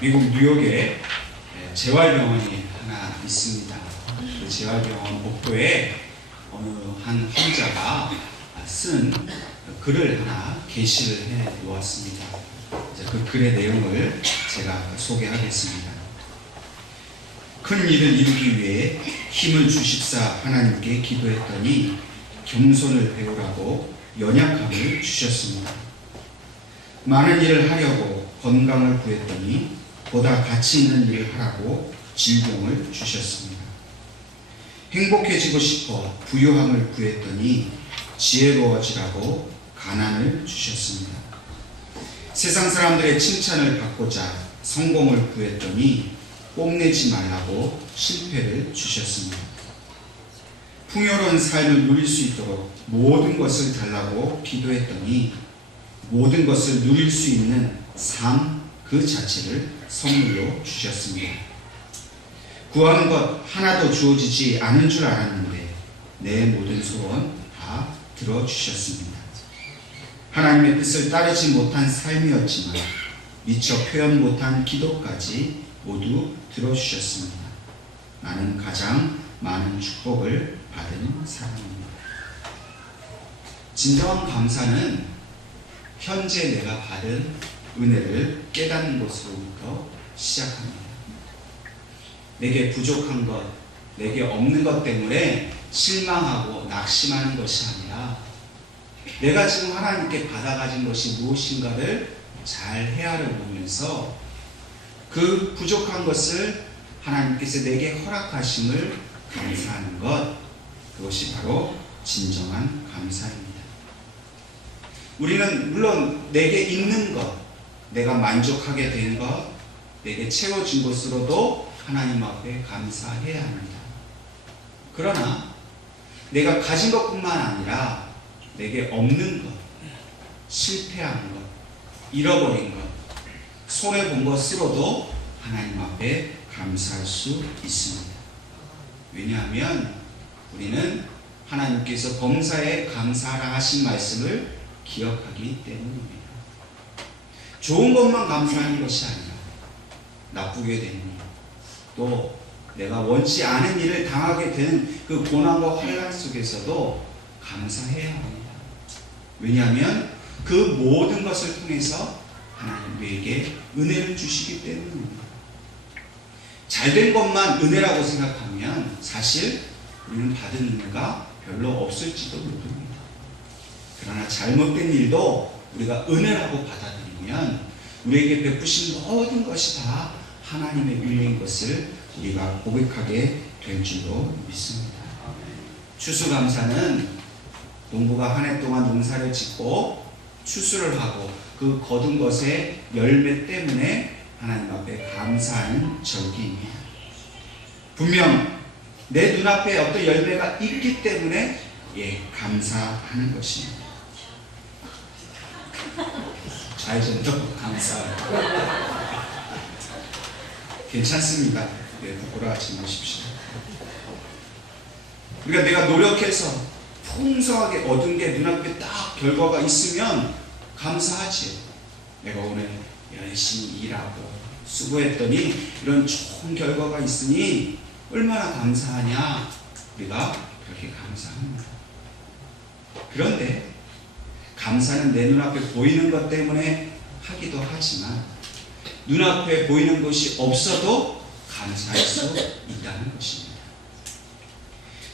미국 뉴욕에 재활병원이 하나 있습니다. 그 재활병원 복도에 어느 한 환자가 쓴 글을 하나 게시를 해 놓았습니다. 그 글의 내용을 제가 소개하겠습니다. 큰 일을 이루기 위해 힘을 주십사 하나님께 기도했더니 겸손을 배우라고 연약함을 주셨습니다. 많은 일을 하려고 건강을 구했더니 보다 가치 있는 일을 하라고 질병을 주셨습니다. 행복해지고 싶어 부유함을 구했더니 지혜로워지라고 가난을 주셨습니다. 세상 사람들의 칭찬을 받고자 성공을 구했더니 뽐내지 말라고 실패를 주셨습니다. 풍요로운 삶을 누릴 수 있도록 모든 것을 달라고 기도했더니 모든 것을 누릴 수 있는 삶 그 자체를 선물로 주셨습니다. 구하는 것 하나도 주어지지 않은 줄 알았는데 내 모든 소원 다 들어주셨습니다. 하나님의 뜻을 따르지 못한 삶이었지만 미처 표현 못한 기도까지 모두 들어주셨습니다. 나는 가장 많은 축복을 받은 사람입니다. 진정한 감사는 현재 내가 받은 은혜를 깨닫는 것으로부터 시작합니다. 내게 부족한 것, 내게 없는 것 때문에 실망하고 낙심하는 것이 아니라 내가 지금 하나님께 받아가진 것이 무엇인가를 잘 헤아려 보면서 그 부족한 것을 하나님께서 내게 허락하심을 감사하는 것, 그것이 바로 진정한 감사입니다. 우리는 물론 내게 있는 것, 내가 만족하게 된 것, 내게 채워진 것으로도 하나님 앞에 감사해야 합니다. 그러나 내가 가진 것뿐만 아니라 내게 없는 것, 실패한 것, 잃어버린 것, 손해본 것으로도 하나님 앞에 감사할 수 있습니다. 왜냐하면 우리는 하나님께서 범사에 감사하라 하신 말씀을 기억하기 때문입니다. 좋은 것만 감사하는 것이 아니라 나쁘게 된 일, 또 내가 원치 않은 일을 당하게 된 그 고난과 환난 속에서도 감사해야 합니다. 왜냐하면 그 모든 것을 통해서 하나님 우리에게 은혜를 주시기 때문입니다. 잘된 것만 은혜라고 생각하면 사실 우리는 받은 은혜가 별로 없을지도 모릅니다. 그러나 잘못된 일도 우리가 은혜라고 받아들이면 우리에게 베푸신 모든 것이 다 하나님의 은혜인 것을 우리가 고백하게 될 줄로 믿습니다. 추수감사는 농부가 한 해 동안 농사를 짓고 추수를 하고 그 거둔 것의 열매 때문에 하나님 앞에 감사하는 절기입니다. 분명 내 눈앞에 어떤 열매가 있기 때문에 감사하는 것입니다. 좌회전도 감사합니다. 괜찮습니다. 부끄러워하지 마십시오. 그러니까 내가 노력해서 풍성하게 얻은 게 눈앞에 딱 결과가 있으면 감사하지. 내가 오늘 열심히 일하고 수고했더니 이런 좋은 결과가 있으니 얼마나 감사하냐. 우리가 그렇게 감사합니다. 그런데 감사는 내 눈앞에 보이는 것 때문에 하기도 하지만 눈앞에 보이는 것이 없어도 감사할 수 있다는 것입니다.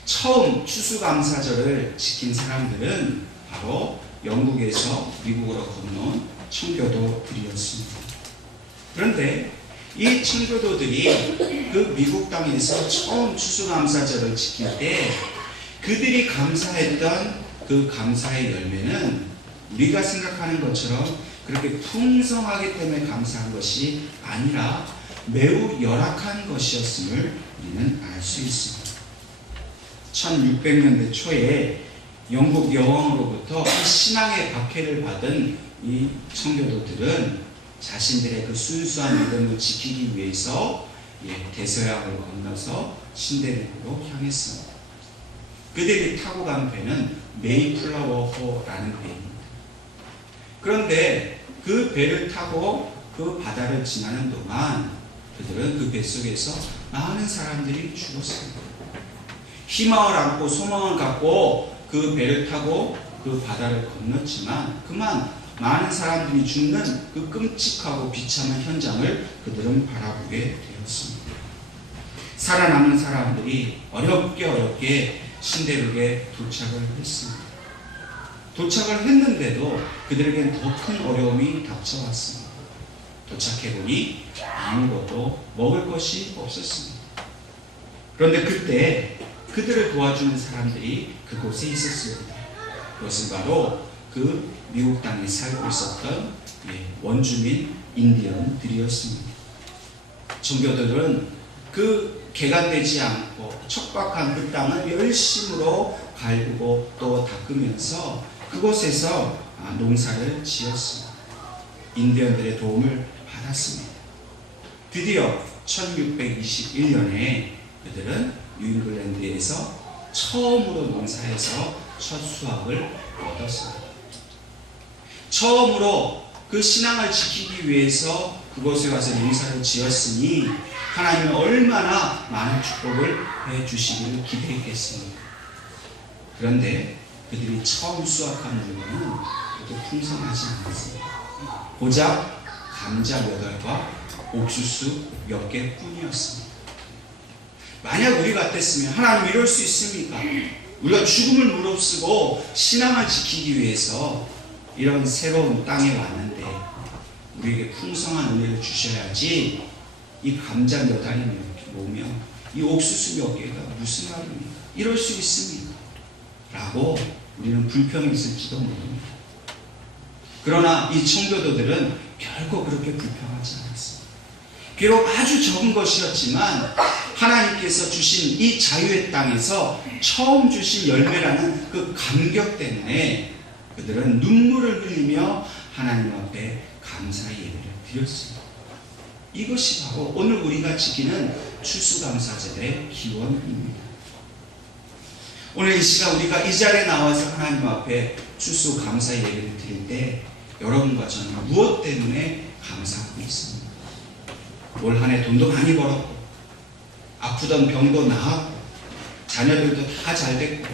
처음 추수감사절을 지킨 사람들은 바로 영국에서 미국으로 건너온 청교도들이었습니다. 그런데 이 청교도들이 그 미국 땅에서 처음 추수감사절을 지킬 때 그들이 감사했던 그 감사의 열매는 우리가 생각하는 것처럼 그렇게 풍성하기 때문에 감사한 것이 아니라 매우 열악한 것이었음을 우리는 알 수 있습니다. 1600년대 초에 영국 여왕으로부터 신앙의 박해를 받은 이 청교도들은 자신들의 그 순수한 믿음을 지키기 위해서 대서양을 건너서 신대륙으로 향했습니다. 그들이 타고 간 배는 메이플라워호라는 배입니다. 그런데 그 배를 타고 그 바다를 지나는 동안 그들은 그 뱃속에서 많은 사람들이 죽었습니다. 희망을 안고 소망을 갖고 그 배를 타고 그 바다를 건넜지만 그만 많은 사람들이 죽는 그 끔찍하고 비참한 현장을 그들은 바라보게 되었습니다. 살아남은 사람들이 어렵게 신대륙에 도착을 했습니다. 도착을 했는데도 그들에겐 더 큰 어려움이 닥쳐왔습니다. 도착해보니 아무것도 먹을 것이 없었습니다. 그런데 그때 그들을 도와주는 사람들이 그곳에 있었습니다. 그것은 바로 그 미국 땅에 살고 있었던 원주민 인디언들이었습니다. 청교도들은 그 개간되지 않고 척박한 그 땅을 열심으로 갈구고 또 닦으면서 그곳에서 농사를 지었습니다. 인디언들의 도움을 받았습니다. 드디어 1621년에 그들은 뉴잉글랜드에서 처음으로 농사에서 첫 수확을 얻었습니다. 처음으로 그 신앙을 지키기 위해서 그곳에 가서 농사를 지었으니 하나님은 얼마나 많은 축복을 해주시기를 기대했겠습니까? 그런데 그들이 처음 수확한 물건은 그렇게 풍성하지 않았습니다. 고작 감자 몇 알과 옥수수 몇 개뿐이었습니다. 만약 우리 같았으면 하나님 이럴 수 있습니까? 우리가 죽음을 무릅쓰고 신앙을 지키기 위해서 이런 새로운 땅에 왔는데 우리에게 풍성한 은혜를 주셔야지 이 감자 몇 알이 뭐며 이 옥수수 몇 개가 무슨 말입니까? 이럴 수 있습니까? 라고 우리는 불평했을지도 모릅니다. 그러나 이 청교도들은 결코 그렇게 불평하지 않았습니다. 비록 아주 적은 것이었지만 하나님께서 주신 이 자유의 땅에서 처음 주신 열매라는 그 감격 때문에 그들은 눈물을 흘리며 하나님 앞에 감사의 예배를 드렸습니다. 이것이 바로 오늘 우리가 지키는 추수감사절의 기원입니다. 오늘 이 시간 우리가 이 자리에 나와서 하나님 앞에 추수감사의 예배를 드릴 때 여러분과 저는 무엇 때문에 감사하고 있습니까? 올 한 해 돈도 많이 벌었고 아프던 병도 나았고 자녀들도 다 잘 됐고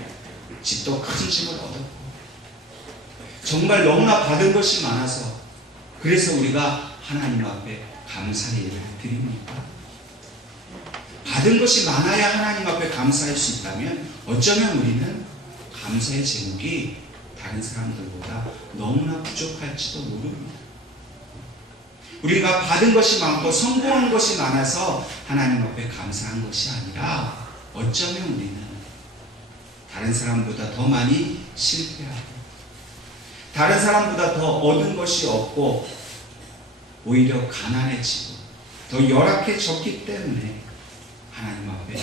집도 큰 집을 얻었고 정말 너무나 받은 것이 많아서 그래서 우리가 하나님 앞에 감사의 예배를 드립니까? 받은 것이 많아야 하나님 앞에 감사할 수 있다면 어쩌면 우리는 감사의 제목이 다른 사람들보다 너무나 부족할지도 모릅니다. 우리가 받은 것이 많고 성공한 것이 많아서 하나님 앞에 감사한 것이 아니라 어쩌면 우리는 다른 사람보다 더 많이 실패하고 다른 사람보다 더 얻은 것이 없고 오히려 가난해지고 더 열악해졌기 때문에 하나님 앞에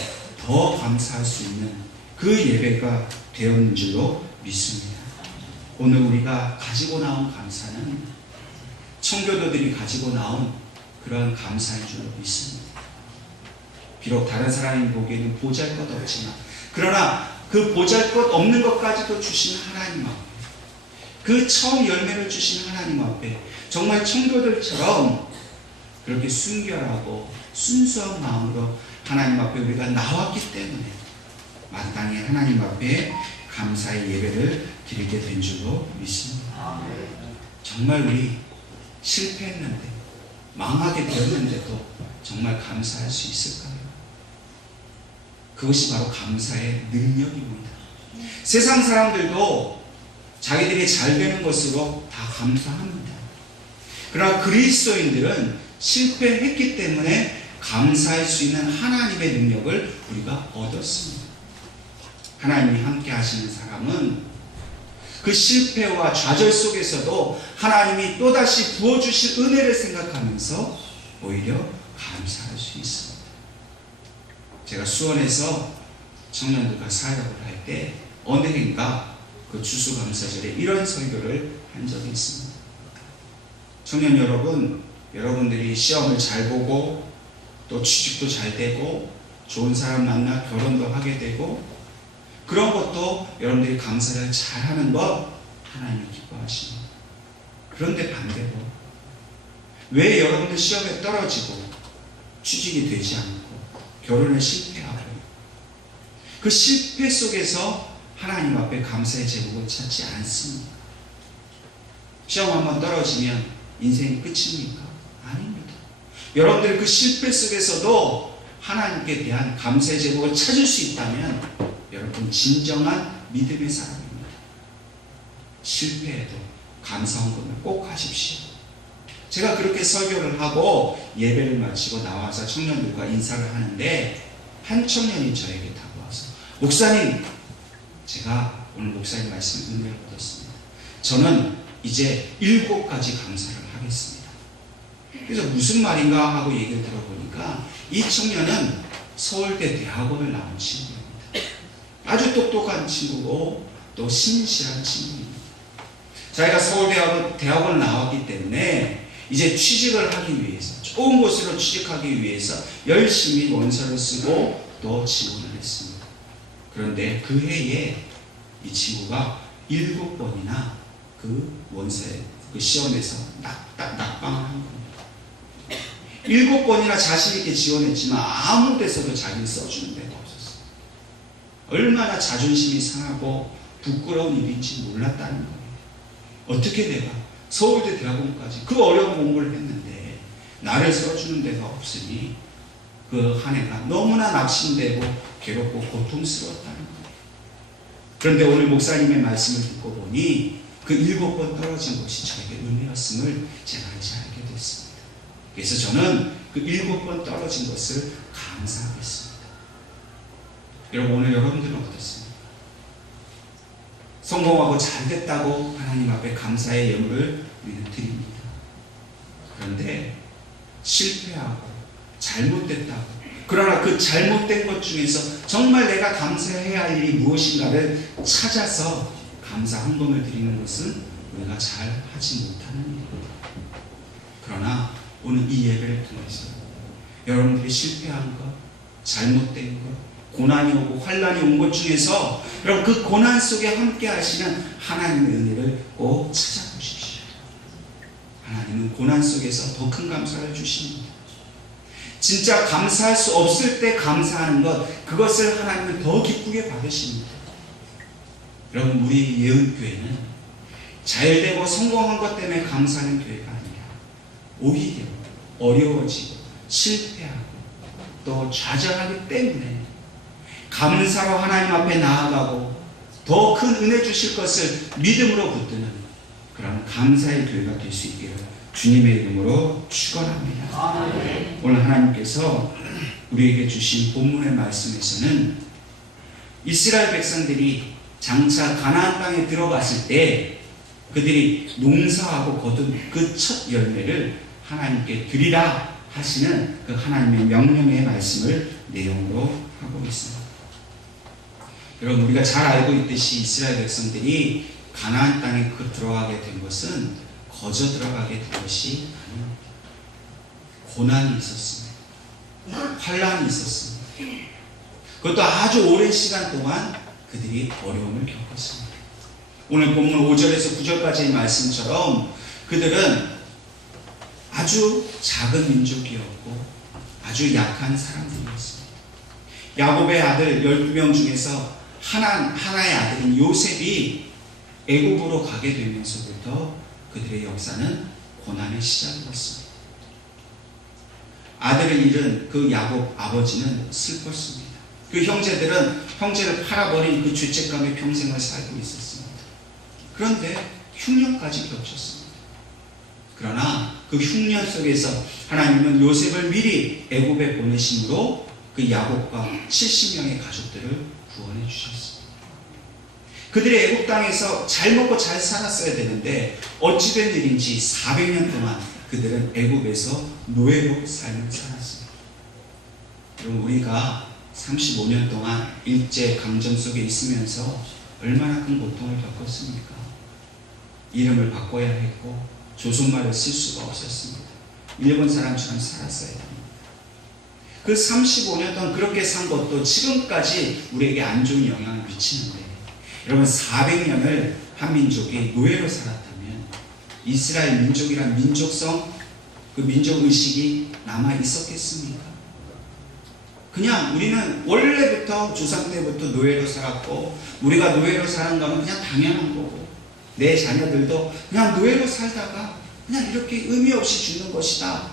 더 감사할 수 있는 그 예배가 되었는 줄로 믿습니다. 오늘 우리가 가지고 나온 감사는 청교도들이 가지고 나온 그러한 감사인 줄로 믿습니다. 비록 다른 사람이 보기에는 보잘것 없지만 그러나 그 보잘것 없는 것까지도 주신 하나님 앞에 그 처음 열매를 주신 하나님 앞에 정말 청교들처럼 그렇게 순결하고 순수한 마음으로 하나님 앞에 우리가 나왔기 때문에 마땅히 하나님 앞에 감사의 예배를 드리게 된 줄로 믿습니다. 정말 우리 실패했는데 망하게 되었는데도 정말 감사할 수 있을까요? 그것이 바로 감사의 능력입니다. 세상 사람들도 자기들이 잘 되는 것으로 다 감사합니다. 그러나 그리스도인들은 실패했기 때문에 감사할 수 있는 하나님의 능력을 우리가 얻었습니다. 하나님이 함께 하시는 사람은 그 실패와 좌절 속에서도 하나님이 또다시 부어주실 은혜를 생각하면서 오히려 감사할 수 있습니다. 제가 수원에서 청년들과 사역을 할 때 어느 해인가 그 추수감사절에 이런 설교를 한 적이 있습니다. 청년 여러분, 여러분들이 시험을 잘 보고 또 취직도 잘 되고 좋은 사람 만나 결혼도 하게 되고 그런 것도 여러분들이 감사를 잘하는 것 하나님이 기뻐하십니다. 그런데 반대로 왜 여러분들 시험에 떨어지고 취직이 되지 않고 결혼에 실패하고 그 실패 속에서 하나님 앞에 감사의 제목을 찾지 않습니까? 시험 한번 떨어지면 인생이 끝입니까? 아닙니다. 여러분들 그 실패 속에서도 하나님께 대한 감사의 제목을 찾을 수 있다면 여러분 진정한 믿음의 사람입니다. 실패해도 감사 헌금을 꼭 하십시오. 제가 그렇게 설교를 하고 예배를 마치고 나와서 청년들과 인사를 하는데 한 청년이 저에게 다가와서 목사님, 제가 오늘 목사님 말씀 은혜를 받았습니다. 저는 이제 7가지 감사를 하겠습니다. 그래서 무슨 말인가 하고 얘기를 들어보니까 이 청년은 서울대 대학원을 나온 친구입니다. 아주 똑똑한 친구고 또 신실한 친구입니다. 자기가 서울대학원 나왔기 때문에 이제 취직을 하기 위해서, 좋은 곳으로 취직하기 위해서 열심히 원서를 쓰고 또 지원을 했습니다. 그런데 그 해에 이 친구가 7번이나 그 원서에, 그 시험에서 낙방을 한 겁니다. 7번이나 자신있게 지원했지만 아무 데서도 자기를 써주는 데가 없었어요. 얼마나 자존심이 상하고 부끄러운 일인지 몰랐다는 거예요. 어떻게 내가 서울대 대학원까지 그 어려운 공부를 했는데 나를 써주는 데가 없으니 그 한 해가 너무나 낙심되고 괴롭고 고통스러웠다는 거예요. 그런데 오늘 목사님의 말씀을 듣고 보니 그 7번 떨어진 것이 저에게 은혜였음을 제가 이제 알게 됐습니다. 그래서 저는 그 7번 떨어진 것을 감사하겠습니다. 여러분, 오늘 여러분들은 어떻습니까? 성공하고 잘됐다고 하나님 앞에 감사의 예물을 우리는 드립니다. 그런데 실패하고 잘못됐다고, 그러나 그 잘못된 것 중에서 정말 내가 감사해야 할 일이 무엇인가를 찾아서 감사 헌금을 드리는 것은 우리가 잘 하지 못하는 일입니다. 그러나 오늘 이 예배를 통해서 여러분들이 실패한 것, 잘못된 것, 고난이 오고 환란이 온 것 중에서 여러분 그 고난 속에 함께 하시는 하나님의 은혜를 꼭 찾아보십시오. 하나님은 고난 속에서 더 큰 감사를 주십니다. 진짜 감사할 수 없을 때 감사하는 것, 그것을 하나님은 더 기쁘게 받으십니다. 여러분, 우리 예은교회는 잘되고 성공한 것 때문에 감사하는 교회가 아니라 오히려 어려워지고 실패하고 또 좌절하기 때문에 감사로 하나님 앞에 나아가고 더 큰 은혜 주실 것을 믿음으로 붙드는 그런 감사의 교회가 될 수 있기를 주님의 이름으로 축원합니다. 오늘 하나님께서 우리에게 주신 본문의 말씀에서는 이스라엘 백성들이 장차 가나안 땅에 들어갔을 때 그들이 농사하고 거둔 그 첫 열매를 하나님께 드리라 하시는 그 하나님의 명령의 말씀을 내용으로 하고 있습니다. 여러분, 우리가 잘 알고 있듯이 이스라엘 백성들이 가나안 땅에 들어가게 된 것은 거저 들어가게 된 것이 아닙니다. 고난이 있었습니다. 환란이 있었습니다. 그것도 아주 오랜 시간 동안 그들이 어려움을 겪었습니다. 오늘 본문 5절에서 9절까지의 말씀처럼 그들은 아주 작은 민족이었고 아주 약한 사람들이었습니다. 야곱의 아들 12명 중에서 하나의 아들인 요셉이 애굽으로 가게 되면서부터 그들의 역사는 고난의 시작이었습니다. 아들을 잃은 그 야곱 아버지는 슬펐습니다. 그 형제들은 형제를 팔아버린 그 죄책감에 평생을 살고 있었습니다. 그런데 흉년까지 겹쳤습니다. 그러나 그 흉년 속에서 하나님은 요셉을 미리 애굽에 보내심으로 그 야곱과 70명의 가족들을 구원해 주셨습니다. 그들이 애굽 땅에서 잘 먹고 잘 살았어야 되는데 어찌된 일인지 400년 동안 그들은 애굽에서 노예로 삶을 살았습니다. 그럼 우리가 35년 동안 일제 강점 속에 있으면서 얼마나 큰 고통을 겪었습니까? 이름을 바꿔야 했고 조선말을 쓸 수가 없었습니다. 일본 사람처럼 살았어야 됩니다. 그 35년 동안 그렇게 산 것도 지금까지 우리에게 안 좋은 영향을 미치는데, 여러분 400년을 한 민족이 노예로 살았다면 이스라엘 민족이란 민족성, 그 민족의식이 남아 있었겠습니까? 그냥 우리는 원래부터 조상 때부터 노예로 살았고, 우리가 노예로 사는 거는 그냥 당연한 거고, 내 자녀들도 그냥 노예로 살다가 그냥 이렇게 의미 없이 죽는 것이다,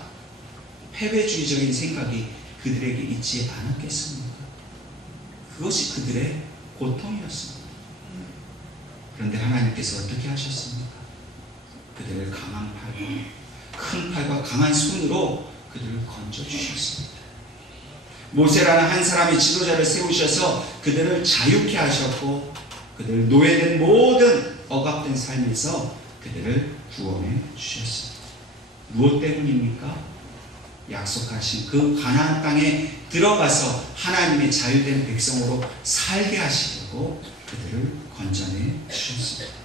패배주의적인 생각이 그들에게 있지 않았겠습니까? 그것이 그들의 고통이었습니다. 그런데 하나님께서 어떻게 하셨습니까? 그들을 강한 팔과 큰 팔과 강한 손으로 그들을 건져주셨습니다. 모세라는 한 사람의 지도자를 세우셔서 그들을 자유케 하셨고, 그들을 노예된 모든 억압된 삶에서 그들을 구원해 주셨습니다. 무엇 때문입니까? 약속하신 그 가나안 땅에 들어가서 하나님의 자유된 백성으로 살게 하시려고 그들을 건져내 주셨습니다.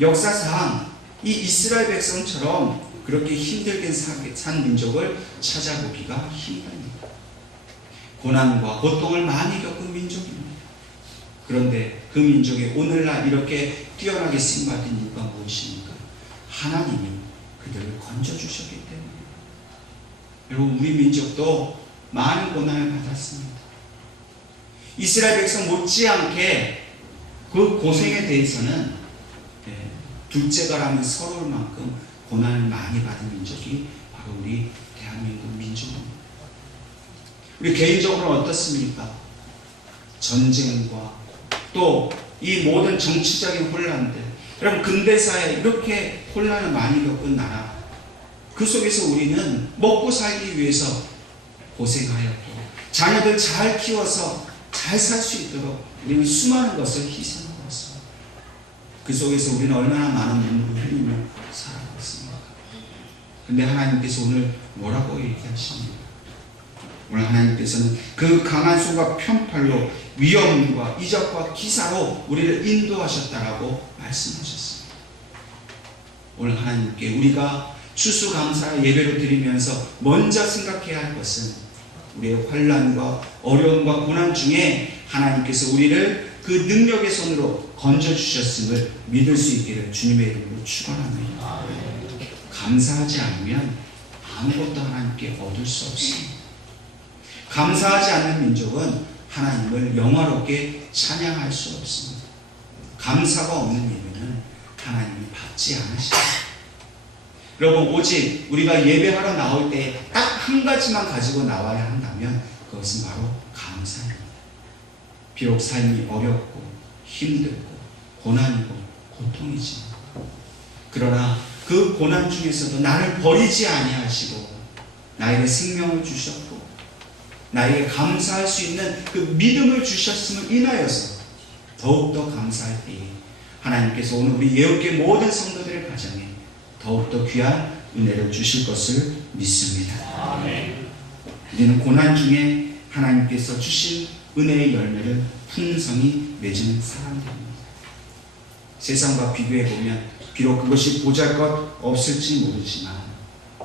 역사상 이 이스라엘 백성처럼 그렇게 힘들게 산 민족을 찾아보기가 힘듭니다. 고난과 고통을 많이 겪은 민족입니다. 그런데 그 민족이 오늘날 이렇게 뛰어나게 쓰임받은 이유가 무엇입니까? 하나님이 그들을 건져주셨기 때문입니다. 여러분, 우리 민족도 많은 고난을 받았습니다. 이스라엘 백성 못지않게 그 고생에 대해서는 둘째가라면 서러울 만큼 고난을 많이 받은 민족이 바로 우리 대한민국 민족입니다. 우리 개인적으로 어떻습니까? 전쟁과 또 이 모든 정치적인 혼란들, 여러분 근대사에 이렇게 혼란을 많이 겪은 나라, 그 속에서 우리는 먹고 살기 위해서 고생하였고, 자녀들 잘 키워서 잘 살 수 있도록 우리는 수많은 것을 희생하였습니다. 그 속에서 우리는 얼마나 많은 눈물을 흘리며 살아왔습니까? 그런데 하나님께서 오늘 뭐라고 얘기하십니까? 오늘 하나님께서는 그 강한 손과 편팔로 위험과 이적과 기사로 우리를 인도하셨다라고 말씀하셨습니다. 오늘 하나님께 우리가 추수감사 예배를 드리면서 먼저 생각해야 할 것은 우리의 환난과 어려움과 고난 중에 하나님께서 우리를 그 능력의 손으로 건져주셨음을 믿을 수 있기를 주님의 이름으로 축원합니다. 감사하지 않으면 아무것도 하나님께 얻을 수 없습니다. 감사하지 않는 민족은 하나님을 영화롭게 찬양할 수 없습니다. 감사가 없는 예배는 하나님이 받지 않으십니다. 여러분, 오직 우리가 예배하러 나올 때 딱 한 가지만 가지고 나와야 한다면 그것은 바로 감사입니다. 비록 삶이 어렵고 힘들고 고난이고 고통이지만, 그러나 그 고난 중에서도 나를 버리지 아니하시고 나에게 생명을 주셨고 나에게 감사할 수 있는 그 믿음을 주셨음을 인하여서 더욱더 감사할 때에 하나님께서 오늘 우리 예언교회 모든 성도들의 가정에 더욱더 귀한 은혜를 주실 것을 믿습니다. 아멘. 우리는 고난 중에 하나님께서 주신 은혜의 열매를 풍성히 맺은 사람들입니다. 세상과 비교해보면 비록 그것이 보잘것 없을지 모르지만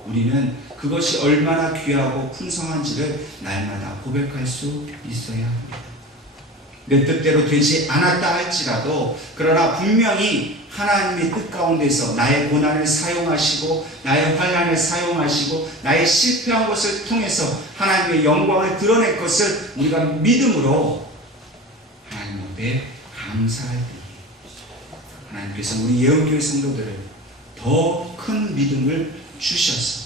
우리는 그것이 얼마나 귀하고 풍성한지를 날마다 고백할 수 있어야 합니다. 내 뜻대로 되지 않았다 할지라도, 그러나 분명히 하나님의 뜻 가운데서 나의 고난을 사용하시고 나의 환난을 사용하시고 나의 실패한 것을 통해서 하나님의 영광을 드러낼 것을 우리가 믿음으로 하나님 앞에 감사할 때 하나님께서 우리 예언교회 성도들을 더 큰 믿음을 주셔서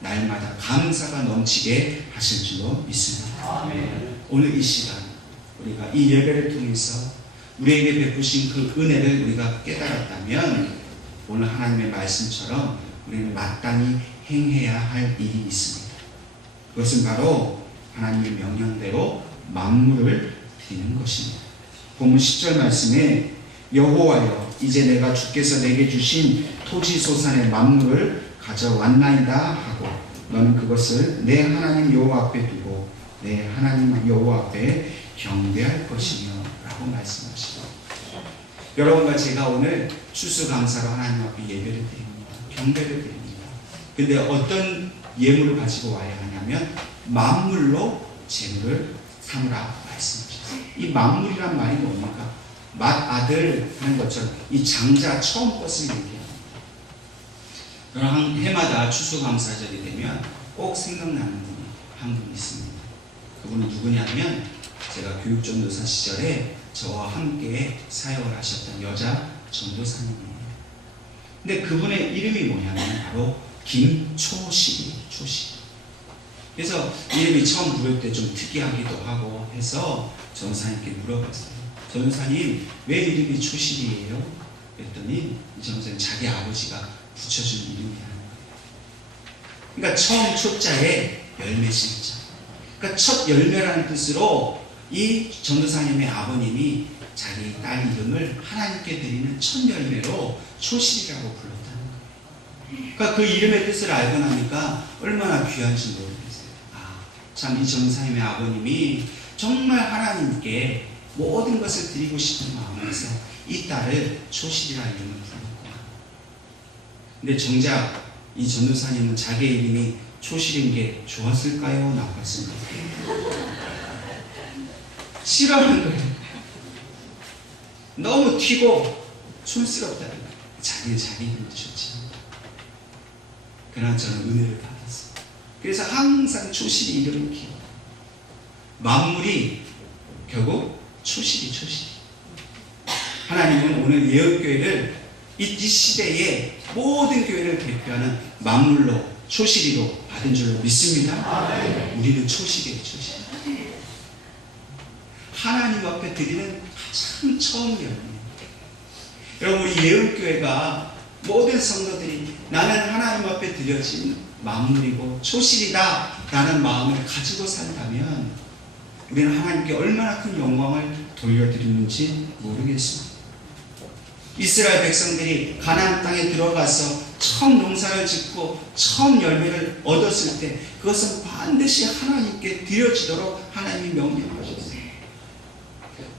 날마다 감사가 넘치게 하실 줄로 믿습니다. 아멘. 오늘 이 시간 우리가 이 예배를 통해서 우리에게 베푸신 그 은혜를 우리가 깨달았다면 오늘 하나님의 말씀처럼 우리는 마땅히 행해야 할 일이 있습니다. 그것은 바로 하나님의 명령대로 만물을 드리는 것입니다. 본문 10절 말씀에 여호와여, 이제 내가 주께서 내게 주신 토지 소산의 만물을 가져왔나이다 하고 너는 그것을 내 하나님 여호와 앞에 두고 내 하나님 여호와 앞에 경배할 것이며 라고 말씀하십니다. 여러분과 제가 오늘 추수감사로 하나님 앞에 예배를 드립니다. 경배를 드립니다. 근데 어떤 예물을 가지고 와야 하냐면 만물로 재물을 삼으라 말씀하셨어요. 이 만물이란 말이 뭡니까? 맏아들 하는 것처럼 이 장자 처음 것을 얘기합니다. 해마다 추수감사절이 되면 꼭 생각나는 분이 한 분 있습니다. 그분은 누구냐면 제가 교육전도사 시절에 저와 함께 사역을 하셨던 여자 전도사님이에요. 근데 그분의 이름이 뭐냐면 바로 김초실이에요. 초실. 그래서 이름이 처음 부를 때 좀 특이하기도 하고 해서 전도사님께 물어봤어요. 전도사님, 왜 이름이 초실이에요? 그랬더니 전도사님 자기 아버지가 붙여준 이름이라는 거예요. 그러니까 처음 초자에 열매 실자. 그러니까 첫 열매라는 뜻으로 이 전도사님의 아버님이 자기 딸 이름을 하나님께 드리는 첫 열매로 초실이라고 불렀다는 거예요. 그러니까 그 이름의 뜻을 알고 나니까 얼마나 귀한지 모르겠어요. 참 이 전도사님의 아버님이 정말 하나님께 모든 것을 드리고 싶은 마음에서 이 딸을 초실이라는 이름을 불렀구나. 근데 정작 이 전도사님은 자기 이름이 초실인 게 좋았을까요? 나빴을까요? 싫어하는 거예요. 너무 튀고 촌스럽다는 거예요. 자기 이름도 좋지. 그러나 저는 은혜를 받았어요. 그래서 항상 초실이 이름을 키워. 만물이 결국 초실이. 하나님은 오늘 예언교회를 이 시대의 모든 교회를 대표하는 만물로 초실이로 받은 줄로 믿습니다. 우리는 초실이에요. 초실. 하나님 앞에 드리는 가장 처음 열매. 여러분, 우리 예언교회가 모든 성도들이 나는 하나님 앞에 드려진 만물이고 초실이다 라는 마음을 가지고 산다면 우리는 하나님께 얼마나 큰 영광을 돌려드리는지 모르겠습니다. 이스라엘 백성들이 가나안 땅에 들어가서 처음 농사를 짓고 처음 열매를 얻었을 때 그것은 반드시 하나님께 드려지도록 하나님이 명령하셨어요.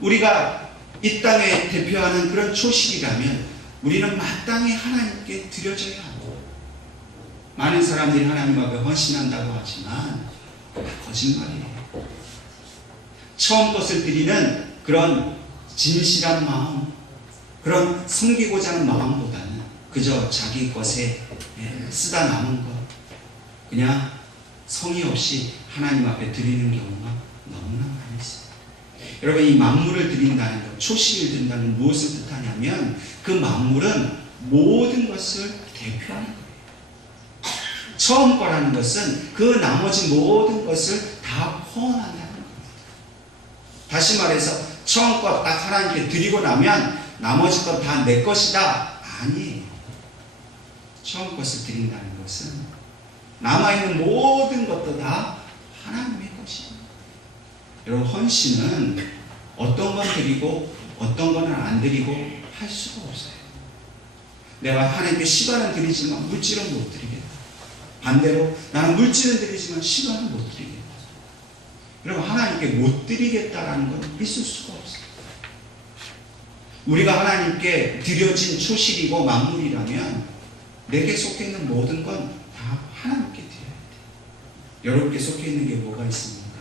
우리가 이 땅에 대표하는 그런 초실이라면 우리는 마땅히 하나님께 드려져야 하고, 많은 사람들이 하나님 앞에 헌신한다고 하지만 거짓말이에요. 처음 것을 드리는 그런 진실한 마음, 그런 섬기고자 하는 마음보다는 그저 자기 것에 쓰다 남은 것, 그냥 성의 없이 하나님 앞에 드리는 경우가 너무나 많이 있어요. 여러분, 이 만물을 드린다는 것, 초실을 드린다는 건 무엇을 뜻하냐면 그 만물은 모든 것을 대표하는 거예요. 처음 거라는 것은 그 나머지 모든 것을 다 포함한다는 겁니다. 다시 말해서 처음 것 딱 하나님께 드리고 나면 나머지 것 다 내 것이다. 아니에요. 처음 것을 드린다는 것은 남아있는 모든 것도 다 하나님의 것입니다. 여러분, 헌신은 어떤 건 드리고 어떤 거는 안 드리고 할 수가 없어요. 내가 하나님께 시간은 드리지만 물질은 못 드리겠다. 반대로 나는 물질은 드리지만 시간은 못 드리겠다. 여러분, 하나님께 못 드리겠다라는 건 있을 수가 없어요. 우리가 하나님께 드려진 초실이고 만물이라면 내게 속해 있는 모든 건 다 하나님께 드려야 돼요. 여러분께 속해 있는 게 뭐가 있습니까?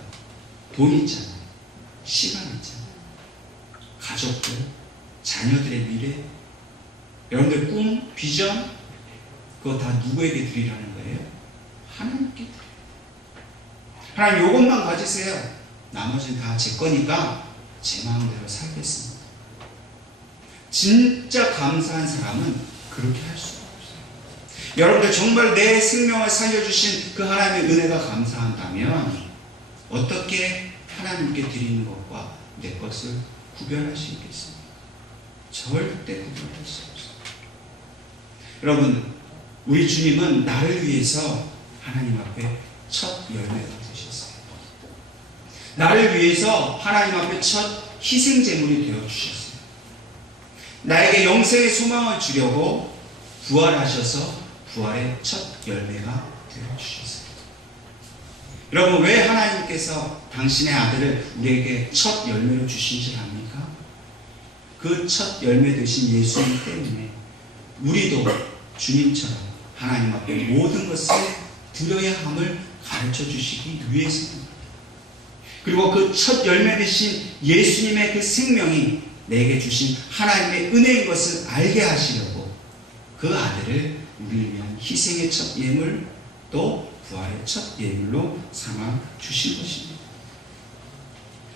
돈 있잖아요. 시간 있잖아요. 가족들, 자녀들의 미래, 여러분들 꿈, 비전, 그거 다 누구에게 드리라는 거예요? 하나님께 드려요. 하나님, 이것만 가지세요. 나머지는 다 제 거니까 제 마음대로 살겠습니다. 진짜 감사한 사람은 그렇게 할 수가 없어요. 여러분들 정말 내 생명을 살려주신 그 하나님의 은혜가 감사한다면 어떻게 하나님께 드리는 것과 내 것을 구별할 수 있겠습니까? 절대 구별할 수 없어요. 여러분, 우리 주님은 나를 위해서 하나님 앞에 첫 열매가 되셨어요. 나를 위해서 하나님 앞에 첫 희생제물이 되어주셨어요. 나에게 영생의 소망을 주려고 부활하셔서 부활의 첫 열매가 되어주셨어요. 여러분, 왜 하나님께서 당신의 아들을 우리에게 첫 열매로 주신 줄 압니까? 그 첫 열매 되신 예수님 때문에 우리도 주님처럼 하나님 앞에 모든 것을 드려야 함을 가르쳐 주시기 위해서입니다. 그리고 그 첫 열매 되신 예수님의 그 생명이 내게 주신 하나님의 은혜인 것을 알게 하시려고 그 아들을 우리를 위한 희생의 첫 예물 또 부활의 첫 예물로 삼아 주신 것입니다.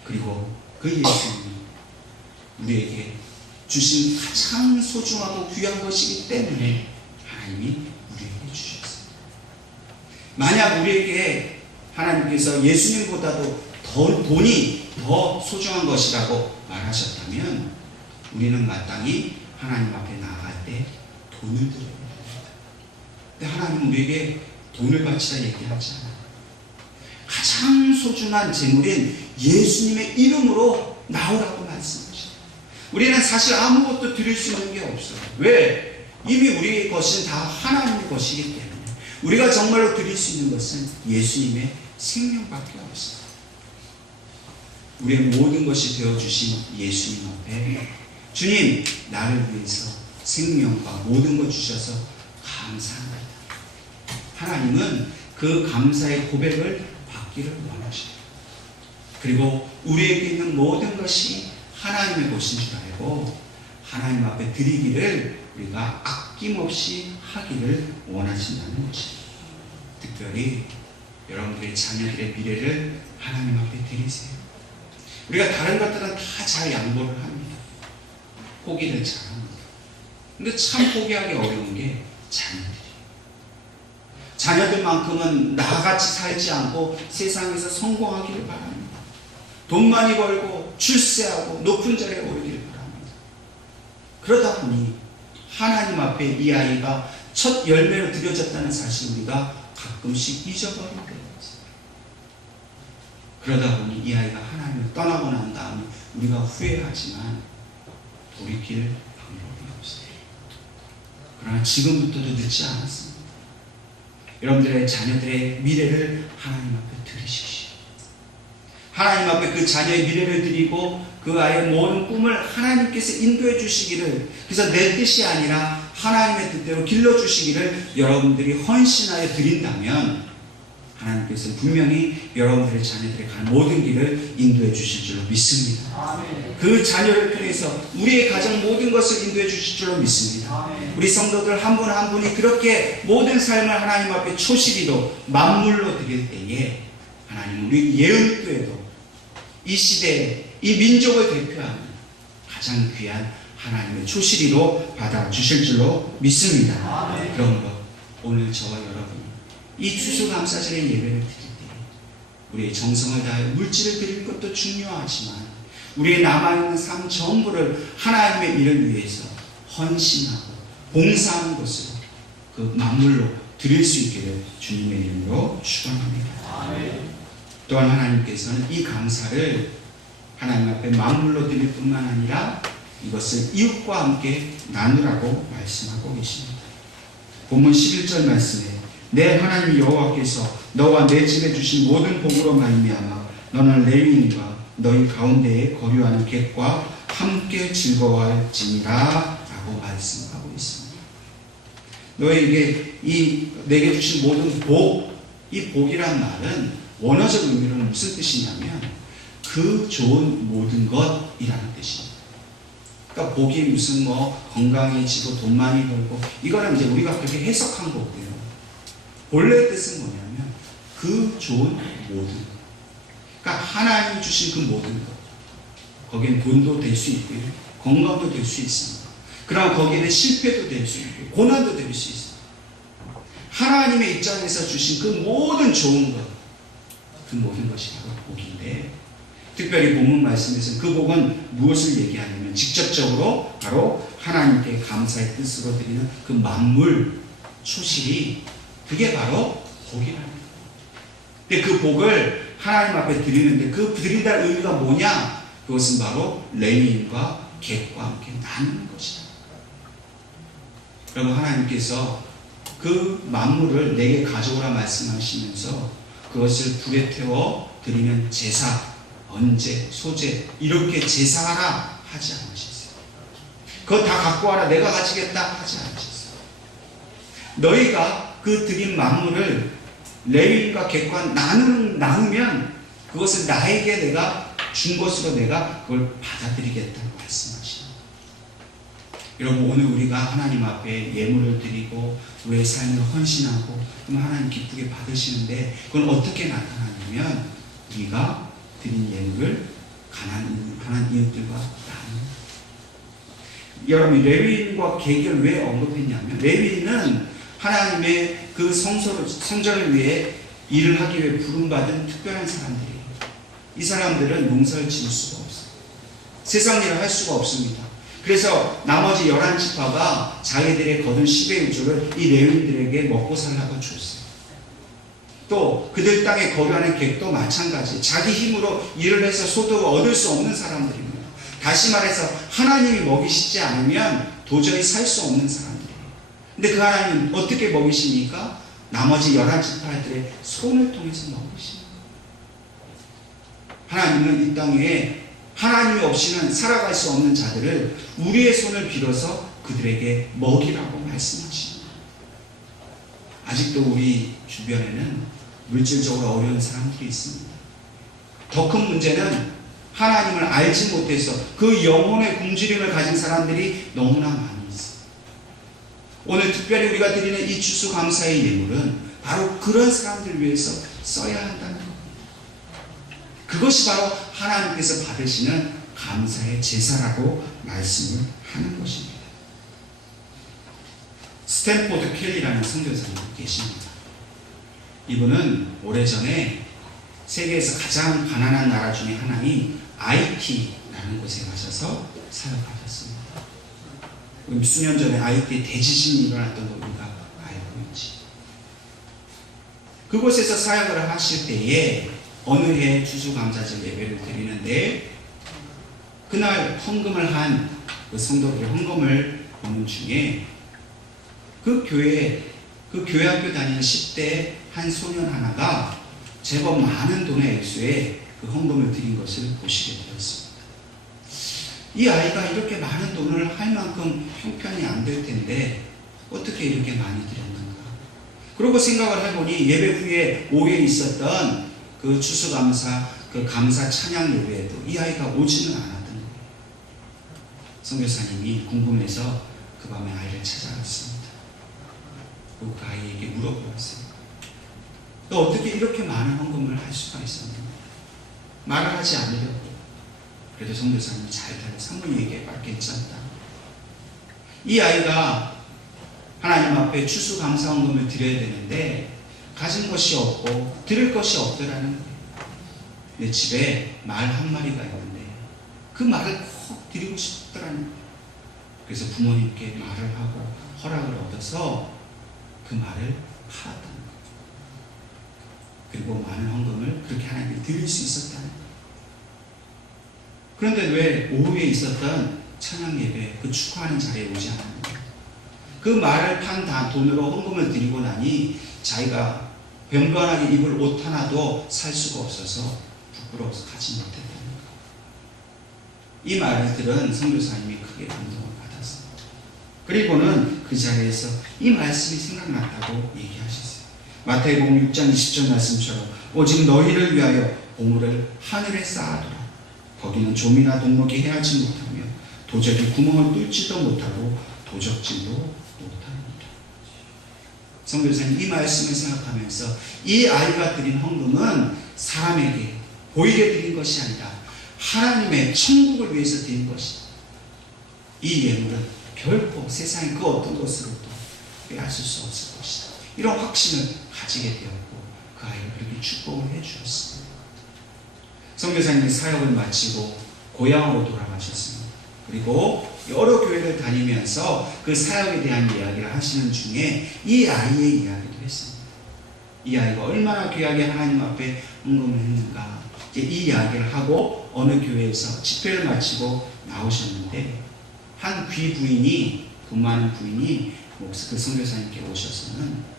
그리고 그 예수님이 우리에게 주신 가장 소중하고 귀한 것이기 때문에 하나님이 우리에게 주셨습니다. 만약 우리에게 하나님께서 예수님보다도 돈이 더 소중한 것이라고 말하셨다면 우리는 마땅히 하나님 앞에 나아갈 때 돈을 드려야 됩니다. 근데 하나님은 우리에게 돈을 바치라 얘기하지 않아요. 가장 소중한 재물인 예수님의 이름으로 나오라고 말씀하셔요. 우리는 사실 아무것도 드릴 수 있는 게 없어요. 왜? 이미 우리의 것은 다 하나님의 것이기 때문에 우리가 정말로 드릴 수 있는 것은 예수님의 생명밖에 없어요. 우리의 모든 것이 되어주신 예수님 앞에 주님, 나를 위해서 생명과 모든 것 주셔서 감사합니다. 하나님은 그 감사의 고백을 받기를 원하셔요. 그리고 우리에게 있는 모든 것이 하나님의 것인 줄 알고 하나님 앞에 드리기를 우리가 아낌없이 하기를 원하신다는 것입니다. 특별히 여러분들의 자녀들의 미래를 하나님 앞에 드리세요. 우리가 다른 것들은 다 잘 양보를 합니다. 포기를 잘합니다. 근데 참 포기하기 어려운 게 자녀들이에요. 자녀들만큼은 나같이 살지 않고 세상에서 성공하기를 바랍니다. 돈 많이 벌고 출세하고 높은 자리에 오르기를 바랍니다. 그러다 보니 하나님 앞에 이 아이가 첫 열매로 드려졌다는 사실 우리가 가끔씩 잊어버리게 됩니다. 그러다 보니 이 아이가 하나님을 떠나고 난 다음에 우리가 후회하지만 돌이킬 방법이 없어요. 그러나 지금부터도 늦지 않았습니다. 여러분들의 자녀들의 미래를 하나님 앞에 드리십시오. 하나님 앞에 그 자녀의 미래를 드리고 그 아이의 모든 꿈을 하나님께서 인도해 주시기를, 그래서 내 뜻이 아니라 하나님의 뜻대로 길러주시기를 여러분들이 헌신하여 드린다면 하나님께서 분명히 여러분들의 자녀들이 가는 모든 길을 인도해 주실 줄로 믿습니다. 아멘. 그 자녀를 통해서 우리의 가정 모든 것을 인도해 주실 줄로 믿습니다. 아멘. 우리 성도들 한 분 한 분이 그렇게 모든 삶을 하나님 앞에 초실이로 만물로 드릴 때에 하나님 우리 예언교회도 이 시대에 이 민족을 대표하는 가장 귀한 하나님의 초실이로 받아주실 줄로 믿습니다. 아멘. 그러므로 오늘 저와 여러분이 이 추수감사절의 예배를 드릴 때 우리의 정성을 다해 물질을 드리는 것도 중요하지만 우리의 남아있는 삶 전부를 하나님의 일을 위해서 헌신하고 봉사하는 것으로 그 만물로 드릴 수 있기를 주님의 이름으로 축원합니다. 아멘. 또한 하나님께서는 이 감사를 하나님 앞에 만물로 드릴 뿐만 아니라 이것을 이웃과 함께 나누라고 말씀하고 계십니다. 본문 11절 말씀에 내 하나님 여호와께서 너와 내 집에 주신 모든 복으로 말미암아 너는 레위인과 너희 가운데에 거류하는 객과 함께 즐거워할지니라 라고 말씀하고 있습니다. 너에게 내게 주신 모든 복, 이 복이란 말은 원어적 의미로는 무슨 뜻이냐면 그 좋은 모든 것이라는 뜻입니다. 그러니까 복이 무슨 건강해지고 돈 많이 벌고 이거는 이제 우리가 그렇게 해석한 거고요. 본래 뜻은 뭐냐면 그 좋은 모든 것. 그러니까 하나님 주신 그 모든 것. 거기엔 돈도 될 수 있고요. 건강도 될 수 있습니다. 그러나 거기에는 실패도 될 수 있고 고난도 될 수 있습니다. 하나님의 입장에서 주신 그 모든 좋은 것, 그 모든 것이 바로 복인데 특별히 본문 말씀에서는 그 복은 무엇을 얘기하냐면 직접적으로 바로 하나님께 감사의 뜻으로 드리는 그 만물 초실이 그게 바로 복이라는 거예요. 근데 그 복을 하나님 앞에 드리는데 그 드린다는 의미가 뭐냐? 그것은 바로 레위인과 객과 함께 나누는 것이다. 그러면 하나님께서 그 만물을 내게 가져오라 말씀하시면서 그것을 불에 태워 드리는 제사, 언제, 소재 이렇게 제사하라 하지 않으셨어요. 그거 다 갖고 와라 내가 가지겠다 하지 않으셨어요. 너희가 그 드린 만물을 레위인과 객과 나누면 그것을 나에게 내가 준 것으로 내가 그걸 받아들이겠다고 말씀하십니다. 여러분, 오늘 우리가 하나님 앞에 예물을 드리고 우리의 삶을 헌신하고 그럼 하나님 기쁘게 받으시는데, 그건 어떻게 나타나냐면 우리가 드린 예물을 가난한 이웃들과 나누는. 여러분, 레위인과 계계를 왜 언급했냐면, 레위인은 하나님의 그 성전을 위해 일을 하기 위해 부름받은 특별한 사람들이에요. 이 사람들은 농사를 지을 수가 없어요. 세상 일을 할 수가 없습니다. 그래서 나머지 11지파가 자기들의 거둔 10의 우주를 이 레위인들에게 먹고 살라고 줬어요. 또 그들 땅에 거류하는 객도 마찬가지, 자기 힘으로 일을 해서 소득을 얻을 수 없는 사람들입니다. 다시 말해서 하나님이 먹이시지 않으면 도저히 살 수 없는 사람들이에요. 근데 그 하나님은 어떻게 먹이십니까? 나머지 11지파들의 손을 통해서 먹이십니다. 하나님은 이 땅에 하나님이 없이는 살아갈 수 없는 자들을 우리의 손을 빌어서 그들에게 먹이라고 말씀하십니다. 아직도 우리 주변에는 물질적으로 어려운 사람들이 있습니다. 더 큰 문제는 하나님을 알지 못해서 그 영혼의 굶주림을 가진 사람들이 너무나 많이 있어요. 오늘 특별히 우리가 드리는 이 추수감사의 예물은 바로 그런 사람들을 위해서 써야 한다는 겁니다. 그것이 바로 하나님께서 받으시는 감사의 제사라고 말씀을 하는 것입니다. 스탠포드 켈리라는 선교사님이 계십니다. 이분은 오래전에 세계에서 가장 가난한 나라 중에 하나인 아이티라는 곳에 가셔서 사역하셨습니다. 수년 전에 아이티에 대지진이 일어났던 거 우리가 알고 있지. 그곳에서 사역을 하실 때에 어느 해 추수감사절 예배를 드리는데, 그날 헌금을 한 그 성도들의 헌금을 보는 중에 그 교회학교 다니는 10대 한 소년 하나가 제법 많은 돈의 액수에 그 헌금을 드린 것을 보시게 되었습니다. 이 아이가 이렇게 많은 돈을 할 만큼 형편이 안 될 텐데 어떻게 이렇게 많이 드렸는가? 그러고 생각을 해보니 예배 후에 오후에 있었던 그 추수감사, 그 감사 찬양 예배에도 이 아이가 오지는 않았던 거예요. 선교사님이 궁금해서 그 밤에 아이를 찾아갔습니다. 그 아이에게 물어보았어요. 너 어떻게 이렇게 많은 헌금을 할 수가 있었는가? 말을 하지 않으려고. 그래도 선교사님이 잘 달려 사모님에게 말겠잖다. 이 아이가 하나님 앞에 추수감사 헌금을 드려야 되는데 가진 것이 없고 들을 것이 없더라는 거예요. 내 집에 말 한 마리가 있는데 그 말을 꼭 드리고 싶더라는 거예요. 그래서 부모님께 말을 하고 허락을 얻어서 그 말을 팔았다는 거예요. 그리고 많은 헌금을 그렇게 하나님께 드릴 수 있었다는 거예요. 그런데 왜 오후에 있었던 찬양 예배, 그 축하하는 자리에 오지 않았는가? 그 말을 판 돈으로 헌금을 드리고 나니 자기가 변변하게 입을 옷 하나도 살 수가 없어서 부끄러워서 가지 못했다는 것. 이 말을 들은 선교사님이 크게 감동을 받았습니다. 그리고는 그 자리에서 이 말씀이 생각났다고 얘기하셨어요. 마태복음 6장 20절 말씀처럼 오직 너희를 위하여 보물을 하늘에 쌓아두라. 거기는 좀이나 동목이 헤아지 못하며 도적이 구멍을 뚫지도 못하고 도적질도 못합니다. 선교사님 이 말씀을 생각하면서 이 아이가 드린 헌금은 사람에게 보이게 드린 것이 아니라 하나님의 천국을 위해서 드린 것이다. 이 예물은 결코 세상의 그 어떤 것으로도 빼앗을 수 없을 것이다. 이런 확신을 가지게 되었고 그 아이를 그렇게 축복을 해주었습니다. 선교사님이 사역을 마치고 고향으로 돌아가셨습니다. 그리고 여러 교회를 다니면서 그 사역에 대한 이야기를 하시는 중에 이 아이의 이야기도 했습니다. 이 아이가 얼마나 귀하게 하나님 앞에 헌금을 했는가. 이 이야기를 하고 어느 교회에서 집회를 마치고 나오셨는데 한 귀부인이, 근무하는 부인이 그 선교사님께 오셔서는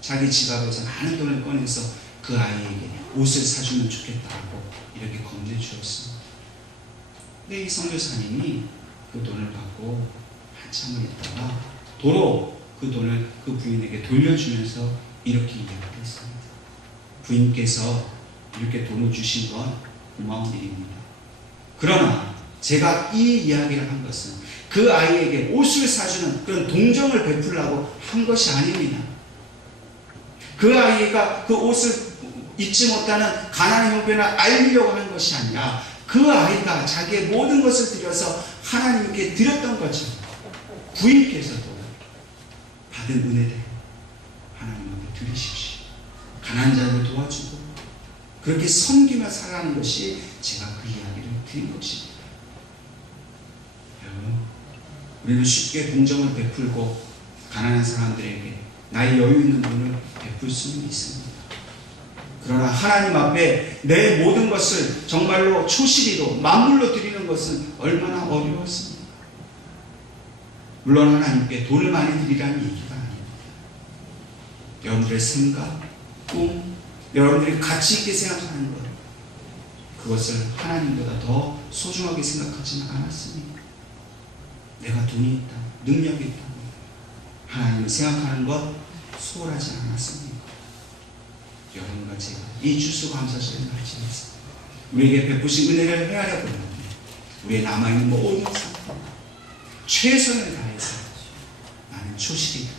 자기 지갑에서 많은 돈을 꺼내서 그 아이에게 옷을 사주면 좋겠다고 이렇게 건네주었습니다. 근데 이 선교사님이 그 돈을 받고 한참을 있다가 도로 그 돈을 그 부인에게 돌려주면서 이렇게 이야기를 했습니다. 부인께서 이렇게 돈을 주신 건 고마운 일입니다. 그러나 제가 이 이야기를 한 것은 그 아이에게 옷을 사주는 그런 동정을 베풀려고 한 것이 아닙니다. 그 아이가 그 옷을 입지 못하는 가난의 형편을 알리려고 하는 것이 아니라 그 아이가 자기의 모든 것을 들여서 하나님께 드렸던 거죠. 부인께서도 받은 은혜대로 하나님 앞에 드리십시오. 가난한 자를 도와주고 그렇게 섬기며 살아가는 것이 제가 그 이야기를 드린 것입니다. 여러분, 우리는 쉽게 동정을 베풀고 가난한 사람들에게 나의 여유 있는 돈을 베풀 수는 있습니다. 그러나 하나님 앞에 내 모든 것을 정말로 초실이로 만물로 드리는 것은 얼마나 어려웠습니까? 물론 하나님께 돈을 많이 드리라는 얘기가 아닙니다. 여러분들의 생각, 꿈, 여러분들이 가치 있게 생각하는 것, 그것을 하나님보다 더 소중하게 생각하지는 않았습니까? 내가 돈이 있다, 능력이 있다, 하나님을 생각하는 것 소홀하지 않았습니까? 여러분과 제가 이 추수감사절을 맞이해서 우리에게 베푸신 은혜를 헤아려 보는 우리의 남아있는 모든 상품 최선을 다해서 나는 초실이다,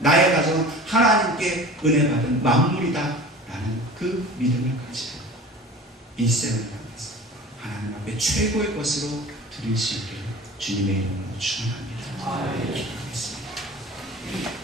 나의 가정은 하나님께 은혜 받은 만물이다 라는 그 믿음을 가지고 이 생을 향해서 하나님 앞에 최고의 것으로 드릴 수 있기를 주님의 이름으로 축원합니다.